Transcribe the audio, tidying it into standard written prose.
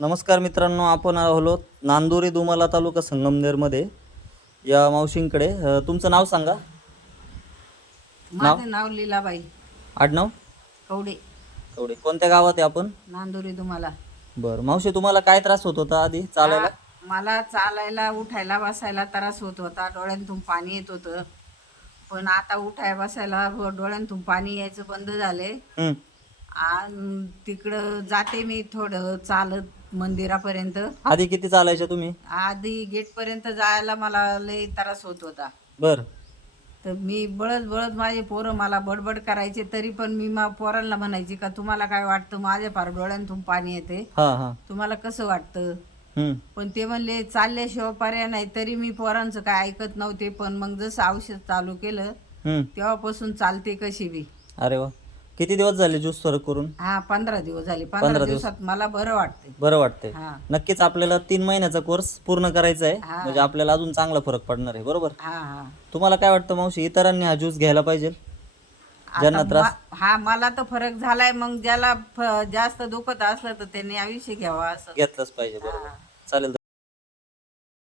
नमस्कार मित्रांनो, आपण आलो नांदुरी दुमाला तालुका संगमनेरमध्ये या मावशींकडे. तुमचं नाव सांगा. नाव? माझं नाव लीलाबाई आडनाव? कवडे, कवडे. कोणत्या गावात आहे आपण? नांदुरी तुम्हाला. बरं मावशी, तुम्हाला काय त्रास होत होता आधी चालायला? मला चालायला उठायला बसायला त्रास होत होता, डोळ्यांतून पाणी येत होतं. पण आता उठाय बसायला डोळ्यांतून पाणी यायचं बंद झाले. हं. आणि तिकडं जाते मी थोडं चालत मंदिरापर्यंत. आधी किती चालायच्या तुम्ही? आधी गेटपर्यंत जायला मला लई त्रास होत होता. बरं. तर मी बळत बळत माझे पोरं मला बडबड करायचे, तरी पण मी पोरांना म्हणायची का तुम्हाला काय वाटतं, माझ्या फार डोळ्यांतून पाणी येते, हां हां. तुम्हाला कसं वाटतं. हं. पण ते म्हणले चालल्याशिवाय पर्याय नाही. तरी मी पोरांचं काय ऐकत नव्हते. पण मग जसं औषध चालू केलं हं. तेव्हापासून चालते कशी बी. अरे वा. किती दिवस झाले ज्यूस सुरू करून? 15 दिवस झाले. 15 15 दिवस. दिवसात मला बरं वाटते. बरं वाटतंय. हा नक्कीच आपल्याला 3 महिन्याचा कोर्स पूर्ण करायचा आहे, हा. म्हणजे आपल्याला अजून चांगला फरक पडणार आहे. बरोबर. हा हा तुम्हाला काय वाटतं मावशी, इतरांनी हा ज्यूस घ्यायला पाहिजे ज्यांना आता त्रास? मला तर फरक झालाय. मग ज्याला जास्त दुखत असलं तर त्यांनी आयुष्य घ्यावा असं. घेतलंच पाहिजे. बरोबर. हा. चालेल.